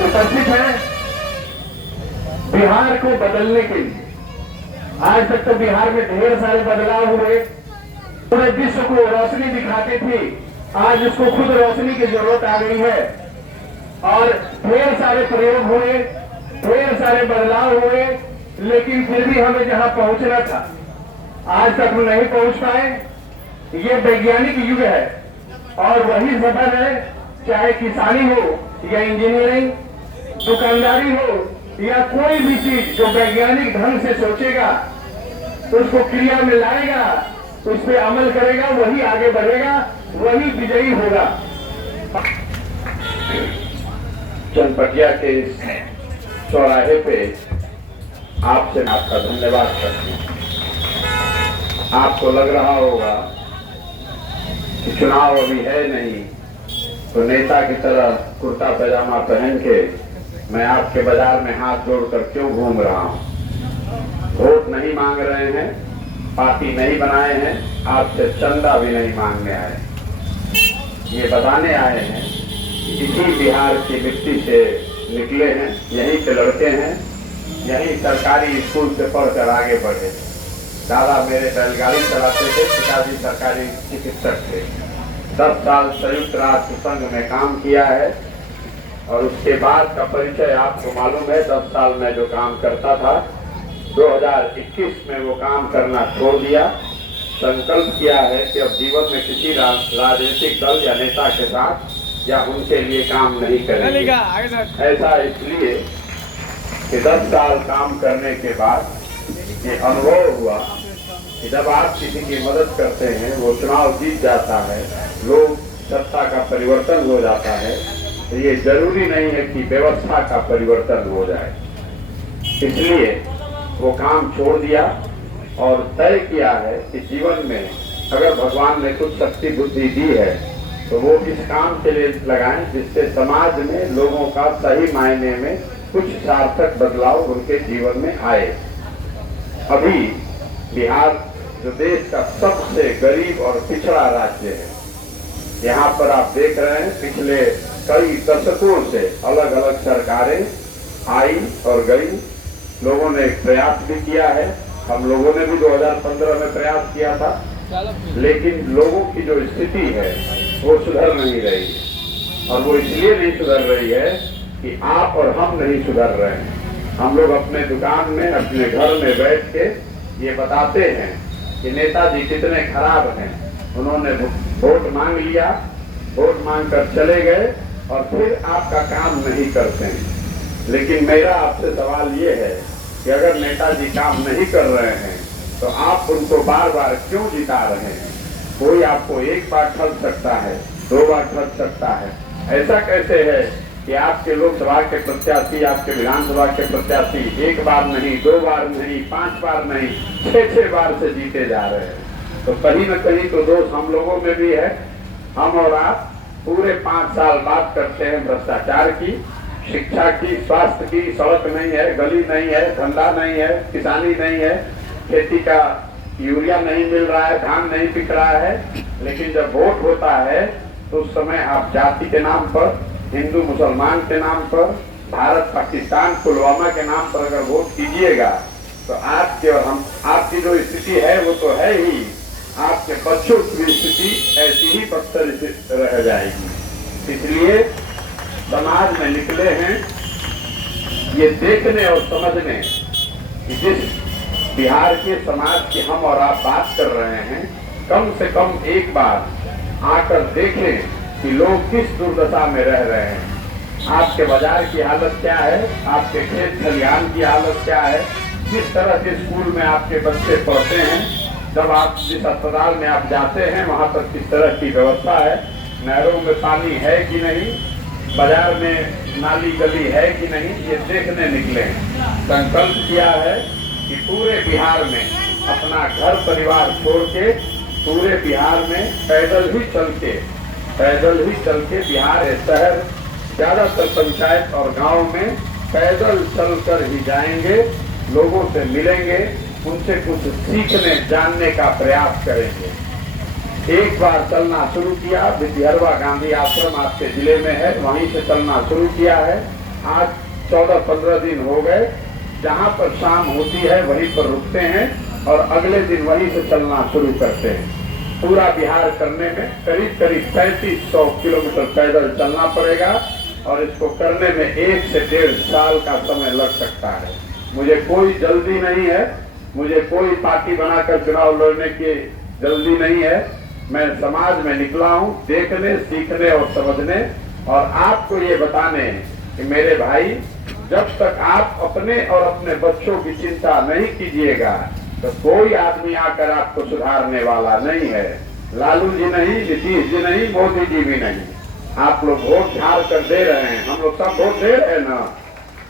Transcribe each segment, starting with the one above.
उपस्थित हैं बिहार को बदलने के लिए। आज तक तो बिहार में ढेर सारे बदलाव हुए, पूरे विश्व को रोशनी दिखाते थे, आज उसको खुद रोशनी की जरूरत आ गई है और ढेर सारे प्रयोग हुए, ढेर सारे बदलाव हुए, लेकिन फिर भी हमें जहां पहुंचना था आज तक हम नहीं पहुंच पाए। ये वैज्ञानिक युग है और वही सफल है, चाहे किसानी हो या इंजीनियरिंग, दुकानदारी हो या कोई भी चीज जो वैज्ञानिक ढंग से सोचेगा, उसको क्रिया में लाएगा, उस पर अमल करेगा, वही आगे बढ़ेगा, वही विजयी होगा। चनपटिया के इस चौराहे पे आपसे मैं आपका धन्यवाद करती हूँ। आपको लग रहा होगा कि चुनाव अभी है नहीं, तो नेता की तरह कुर्ता पैजामा पहन के मैं आपके बाजार में हाथ जोड़कर क्यों घूम रहा हूँ। वोट नहीं मांग रहे हैं, पार्टी नहीं बनाए हैं, आपसे चंदा भी नहीं मांगने आए, ये बताने आए हैं कि इसी बिहार की मिट्टी से निकले हैं, यहीं के लड़के हैं, यहीं सरकारी स्कूल से पढ़कर आगे बढ़े। दादा मेरे बैलगाड़ी चलाते थे, पिताजी सरकारी चिकित्सक थे, 10 साल संयुक्त राष्ट्र संघ में काम किया है और उसके बाद का परिचय आपको मालूम है। 10 साल में जो काम करता था, 2021 में वो काम करना छोड़ दिया। संकल्प किया है कि अब जीवन में किसी राजनीतिक दल या नेता के साथ या उनके लिए काम नहीं करेंगे। ऐसा इसलिए कि 10 साल काम करने के बाद ये अनुभव हुआ कि जब आप किसी की मदद करते हैं, वो चुनाव जीत जाता है, लोग सत्ता का परिवर्तन हो जाता है, तो ये जरूरी नहीं है कि व्यवस्था का परिवर्तन हो जाए। इसलिए वो काम छोड़ दिया और तय किया है कि जीवन में अगर भगवान ने कुछ शक्ति बुद्धि दी है तो वो इस काम के लिए लगाएं जिससे समाज में लोगों का सही मायने में कुछ सार्थक बदलाव उनके जीवन में आए। अभी बिहार जो देश का सबसे गरीब और पिछड़ा राज्य है, यहाँ पर आप देख रहे हैं पिछले कई दशकों से अलग अलग सरकारें आई और गई, लोगों ने प्रयास भी किया है, हम लोगों ने भी 2015 में प्रयास किया था, लेकिन लोगों की जो स्थिति है वो सुधर नहीं रही है। और वो इसलिए नहीं सुधर रही है कि आप और हम नहीं सुधर रहे हैं। हम लोग अपने दुकान में, अपने घर में बैठ के ये बताते हैं कि नेताजी कितने खराब हैं, उन्होंने वोट मांग लिया, वोट मांग कर चले गए और फिर आपका काम नहीं करते हैं। लेकिन मेरा आपसे सवाल ये है कि अगर नेताजी काम नहीं कर रहे हैं तो आप उनको बार बार क्यों जिता रहे हैं? कोई आपको एक बार ठग सकता है, 2 बार ठग सकता है, ऐसा कैसे है कि आपके लोकसभा के प्रत्याशी, आपके विधानसभा के प्रत्याशी 1 बार नहीं, 2 बार नहीं, 5 बार नहीं, 6 बार से जीते जा रहे हैं? तो कहीं न कहीं तो दोष हम लोगों में भी है। हम और आप पूरे 5 साल बात करते हैं भ्रष्टाचार की, शिक्षा की, स्वास्थ्य की, सड़क नहीं है, गली नहीं है, धंधा नहीं है, किसानी नहीं है, खेती का यूरिया नहीं मिल रहा है, धान नहीं बिक रहा है। लेकिन जब वोट होता है तो उस समय आप जाति के नाम पर, हिंदू मुसलमान के नाम पर, भारत पाकिस्तान पुलवामा के नाम पर अगर वोट कीजिएगा तो आपके और हम आपकी जो स्थिति है वो तो है ही, आपके बच्चों की स्थिति ऐसी ही बदतर रह जाएगी। इसलिए समाज में निकले हैं ये देखने और समझने कि जिस बिहार के समाज की हम और आप बात कर रहे हैं, कम से कम एक बार आकर देखें कि लोग किस दुर्दशा में रह रहे हैं। आपके बाजार की हालत क्या है, आपके खेत खलिहान की हालत क्या है, किस तरह के स्कूल में आपके बच्चे पढ़ते हैं, जब आप जिस अस्पताल में आप जाते हैं वहाँ पर किस तरह की व्यवस्था है, नहरों में पानी है कि नहीं, बाजार में नाली गली है कि नहीं, ये देखने निकले हैं। संकल्प किया है कि पूरे बिहार में अपना घर परिवार छोड़ के पूरे बिहार में पैदल ही चल के बिहार शहर, ज्यादातर पंचायत और गांव में पैदल चलकर ही जाएंगे, लोगों से मिलेंगे, उनसे कुछ सीखने जानने का प्रयास करेंगे। एक बार चलना शुरू किया, विद्यारवा गांधी आश्रम आपके जिले में है, वहीं से चलना शुरू किया है। आज 14-15 दिन हो गए, जहाँ पर शाम होती है वहीं पर रुकते हैं और अगले दिन वहीं से चलना शुरू करते हैं। पूरा बिहार करने में करीब 3500 किलोमीटर पैदल चलना पड़ेगा और इसको करने में 1 से 1.5 साल का समय लग सकता है। मुझे कोई जल्दी नहीं है, मुझे कोई पार्टी बनाकर चुनाव लड़ने की जल्दी नहीं है। मैं समाज में निकला हूँ देखने, सीखने और समझने और आपको ये बताने कि मेरे भाई, जब तक आप अपने और अपने बच्चों की चिंता नहीं कीजिएगा तो कोई आदमी आकर आपको सुधारने वाला नहीं है। लालू जी नहीं, नीतीश जी नहीं, मोदी जी भी नहीं। आप लोग वोट झाड़ कर दे रहे हैं, हम लोग सब वोट दे रहे हैं ना,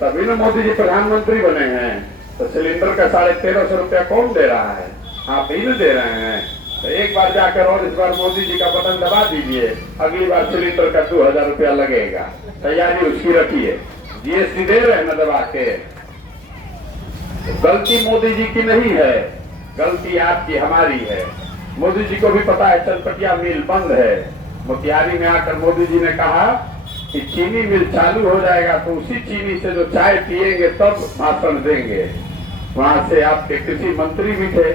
तभी ना मोदी जी प्रधानमंत्री बने हैं। तो सिलेंडर का 1350 रुपया कौन दे रहा है? आप ही ना दे रहे हैं। तो एक बार जाकर और इस बार मोदी जी का बटन दबा दीजिए, अगली बार सिलेंडर का 2000 रुपया लगेगा। तैयारी उसकी रखिए। जीएसटी दे रहे हैं ना दबा के। गलती मोदी जी की नहीं है, गलती आपकी, हमारी है। मोदी जी को भी पता है चनपटिया मिल बंद है। मोतिहारी में आकर मोदी जी ने कहा कि चीनी मिल चालू हो जाएगा तो उसी चीनी से जो चाय पिएंगे तब भाषण देंगे। वहां से आपके कृषि मंत्री भी थे,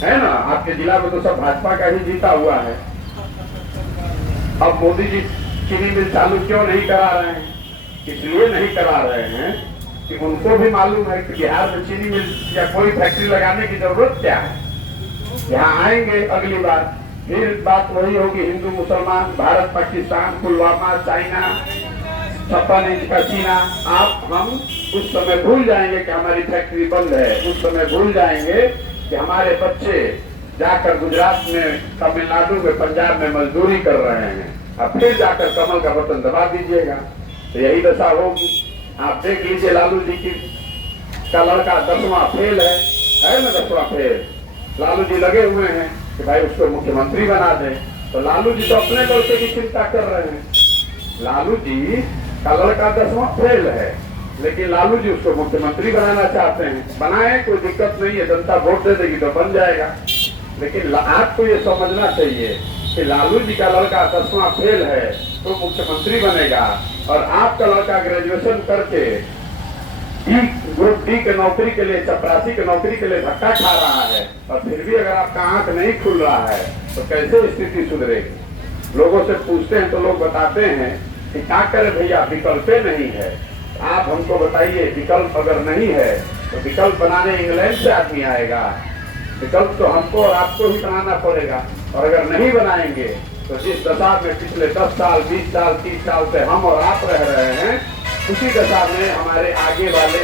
है ना? आपके जिला में तो सब भाजपा का ही जीता हुआ है। अब मोदी जी चीनी मिल चालू क्यों नहीं करा रहे हैं? इसलिए नहीं करा रहे हैं कि उनको भी मालूम है कि बिहार में चीनी मिल या कोई फैक्ट्री लगाने की जरूरत क्या है। यहाँ आएंगे अगली बार, फिर बात वही होगी, हिंदू मुसलमान, भारत पाकिस्तान, पुलवामा, चाइना, 56 इंच का सीना। हम उस समय भूल जाएंगे कि हमारी फैक्ट्री बंद है, उस समय भूल जाएंगे कि हमारे बच्चे जाकर गुजरात में, तमिलनाडु में, पंजाब में मजदूरी कर रहे हैं। अब फिर जाकर कमल का बटन दबा दीजिएगा तो यही दशा होगी। आप देख लीजिए, लालू जी का लड़का 10वां फेल है ना? 10वां फेल। लालू जी लगे हुए हैं कि भाई उसको मुख्यमंत्री बना दे। तो लालू जी तो अपने लड़के की चिंता कर रहे हैं। लालू जी का लड़का 10वां फेल है, लेकिन लालू जी उसको मुख्यमंत्री बनाना चाहते हैं। बनाए, कोई दिक्कत नहीं है, जनता वोट दे देगी तो बन जाएगा। लेकिन आपको ये समझना चाहिए कि लालू जी का लड़का 10वां फेल है तो मुख्यमंत्री बनेगा और आपका लड़का ग्रेजुएशन करके ग्रुप डी के नौकरी के लिए, चपरासी के नौकरी के लिए धक्का खा रहा है और फिर भी अगर आपका आंख नहीं खुल रहा है तो कैसे स्थिति सुधरेगी? लोगों से पूछते हैं तो लोग बताते हैं कि क्या करे भैया, विकल्प नहीं है। आप हमको बताइए, विकल्प अगर नहीं है तो विकल्प बनाने इंग्लैंड से आदमी आएगा। विकल्प तो हमको और आपको ही बनाना पड़ेगा और अगर नहीं बनाएंगे तो जिस दशा में पिछले 10 साल, 20 साल, 30 साल से हम और आप रह रहे हैं, उसी दशा में हमारे आगे वाले,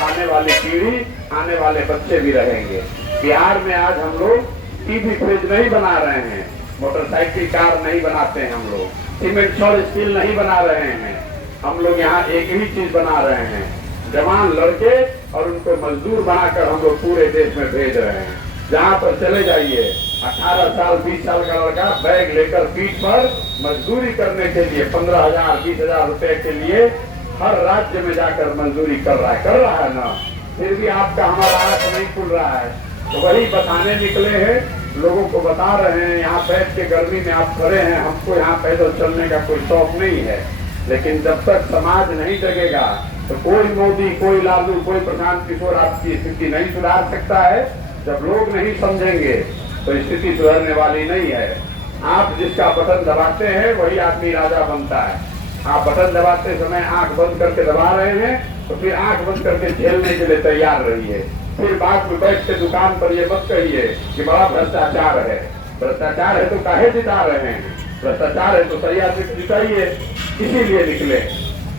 आने वाली पीढ़ी, आने वाले बच्चे भी रहेंगे। बिहार में आज हम लोग टीवी फ्रिज नहीं बना रहे हैं, मोटरसाइकिल कार नहीं बनाते हैं, हम लोग सीमेंट छड़ स्टील नहीं बना रहे हैं। हम लोग यहाँ एक ही चीज बना रहे हैं, जवान लड़के और उनको मजदूर बनाकर हम लोग पूरे देश में भेज रहे हैं। जहाँ पर चले जाइए, 18 साल 20 साल का लड़का बैग लेकर पीठ पर मजदूरी करने के लिए 15,000 20,000 रुपए के लिए हर राज्य में जाकर मजदूरी कर रहा है ना। फिर भी आपका हमारा आंख नहीं खुल रहा है। तो वही बताने निकले हैं, लोगों को बता रहे हैं। यहाँ बैठ के गर्मी में आप खड़े हैं, हमको यहाँ पैदल चलने का कोई शौक नहीं है। लेकिन जब तक समाज नहीं जगेगा तो कोई मोदी, कोई लालू, कोई प्रशांत किशोर आपकी स्थिति नहीं सुधार सकता है। जब लोग नहीं समझेंगे तो स्थिति सुधरने वाली नहीं है। आप जिसका बटन दबाते हैं वही आदमी राजा बनता है। आप बटन दबाते समय आंख बंद करके दबा रहे हैं तो फिर आंख बंद करके झेलने के लिए तैयार रहिए। फिर बाद में बैठ के दुकान पर ये मत कहिए कि बड़ा भ्रष्टाचार है। भ्रष्टाचार है तो काहे जिता रहे हैं? भ्रष्टाचार है तो सही आदमी जिताइए। इसीलिए निकले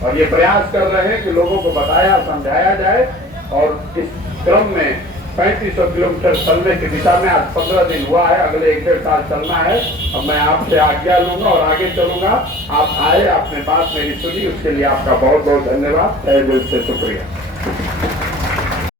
और ये प्रयास कर रहे हैं कि लोगों को बताया, समझाया जाए। और इस क्रम में 3500 किलोमीटर चलने की दिशा में आज 15 दिन हुआ है, अगले 1-1.5 साल चलना है। अब मैं आपसे आज्ञा लूंगा और आगे चलूंगा। आप आए, आपने बात मेरी सुनी, उसके लिए आपका बहुत बहुत धन्यवाद। तहे दिल से शुक्रिया।